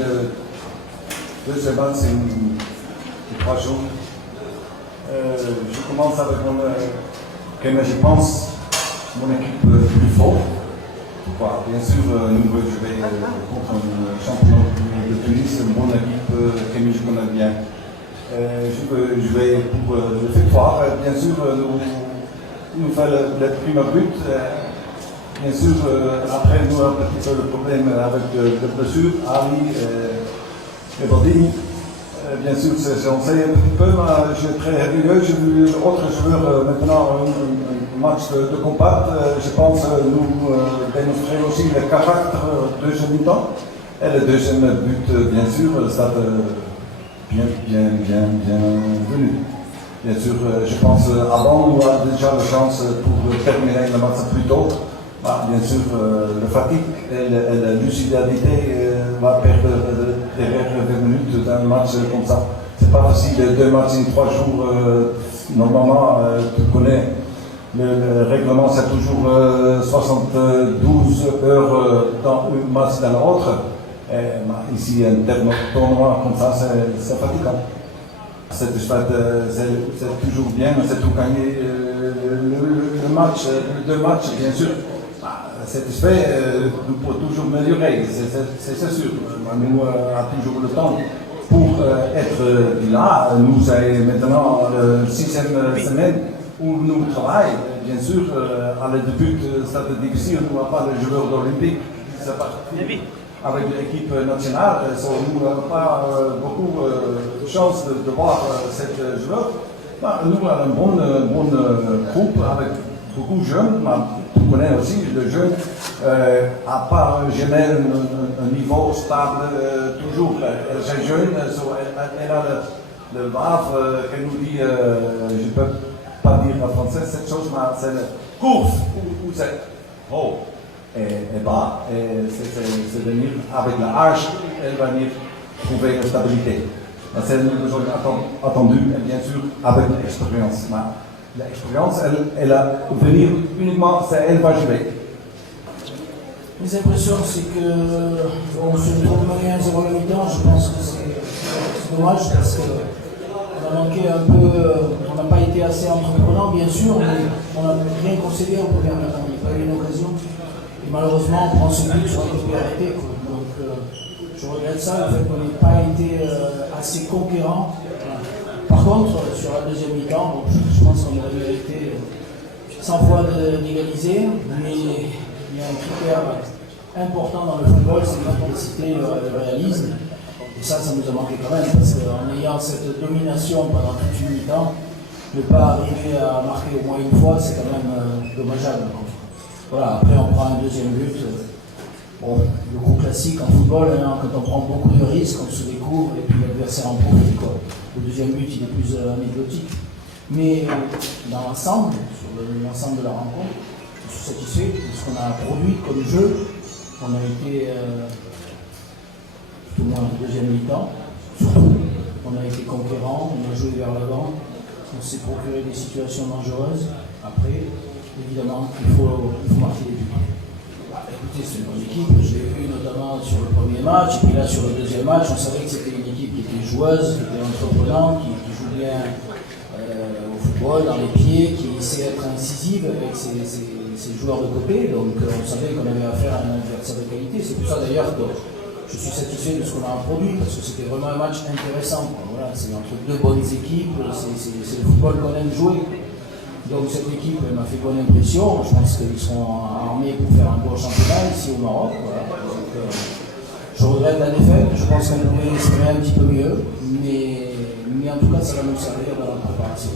le deuxième match, c'est une 3 jours. Je commence avec comment je pense mon équipe plus forte. Bien sûr, nous je vais contre un champion de Tunis, une bonne équipe que je connais bien. Je vais pour le victoire. Bien sûr, nous faisons le premier but. Bien sûr, après nous avons un petit peu le problème avec le blessure, Ali et Bodini. Bien sûr, j'en sais un petit peu, mais je suis très heureux. J'ai vu l'autre joueur maintenant un match de combat. Je pense nous démontrer aussi le caractère deuxième mi-temps. Et le deuxième but, bien sûr, ça bienvenu. Bien sûr, je pense avant, nous avons déjà la chance pour terminer le match plus tôt. Bien sûr, la fatigue et la lucidité va perdre derrière 20 minutes d'un match comme ça. C'est pas facile, 2 matchs en 3 jours. Normalement, tu connais, le règlement c'est toujours 72 heures dans un match dans l'autre. Ici, un tournoi comme ça, c'est fatigant. C'est toujours bien, c'est tout gagné. Le match, les 2 matchs, bien sûr. Satisfait, nous pouvons toujours améliorer, c'est sûr. Nous avons toujours le temps pour être là. Nous sommes maintenant la 6e semaine où nous travaillons. Bien sûr, à le début de cette difficile, nous n'avons pas de joueurs olympiques. C'est parti avec l'équipe nationale. Nous n'avons pas beaucoup de chance de voir cette joueur. Nous avons un bon groupe avec beaucoup de jeunes. On connaît aussi le jeune, à part jamais un niveau stable, toujours. Elle est jeune, elle a le bave qu'elle nous dit, je ne peux pas dire en français cette chose, mais c'est la course où c'est haut et bas. Et c'est venir avec la hache, elle va venir trouver la stabilité. C'est une chose attendue, bien sûr, avec l'expérience. L'expérience, elle a venir uniquement, elle va jouer. Mes impressions, c'est qu'on se trouve moyen 0 à la mi-temps. Je pense que c'est dommage parce qu'on a manqué un peu, on n'a pas été assez entreprenant, bien sûr, mais on n'a rien concédé au premier mi-temps. Il n'y a pas eu une occasion. Et malheureusement, on prend ce but sur une pénalité. Donc, je regrette ça, le fait qu'on n'ait pas été assez conquérant. Par contre, sur la deuxième mi-temps, je pense qu'on aurait mérité 100 fois d'égaliser, mais il y a un critère important dans le football, c'est l'intensité, le réalisme. Et ça nous a manqué quand même, parce qu'en ayant cette domination pendant toute une mi-temps, ne pas arriver à marquer au moins une fois, c'est quand même dommageable. Voilà, après on prend un deuxième but. Bon, le coup classique en football, quand on prend beaucoup de risques, on se découvre et puis l'adversaire en profite. Le deuxième but, il est plus anecdotique. Mais dans l'ensemble, sur l'ensemble de la rencontre, je suis satisfait de ce qu'on a produit comme jeu. On a été, tout au moins en deuxième mi-temps, surtout, on a été conquérant, on a joué vers l'avant, on s'est procuré des situations dangereuses. Après, évidemment, il faut marquer les buts. Écoutez, c'est une bonne équipe, je l'ai vu notamment sur le premier match, et puis là sur le deuxième match, on savait que c'était une équipe qui était joueuse, qui était entreprenante, qui joue bien au football, dans les pieds, qui sait être incisive avec ses joueurs de côté, donc on savait qu'on avait affaire à un adversaire de qualité. C'est pour ça d'ailleurs que je suis satisfait de ce qu'on a produit, parce que c'était vraiment un match intéressant. Voilà, c'est entre 2 bonnes équipes, c'est le football qu'on aime jouer. Donc cette équipe m'a fait bonne impression. Je pense qu'ils seront armés pour faire un beau championnat ici au Maroc. Voilà. Donc, je regrette la défaite. Je pense qu'on pouvait espérer un petit peu mieux. Mais en tout cas, ça va nous servir dans la préparation.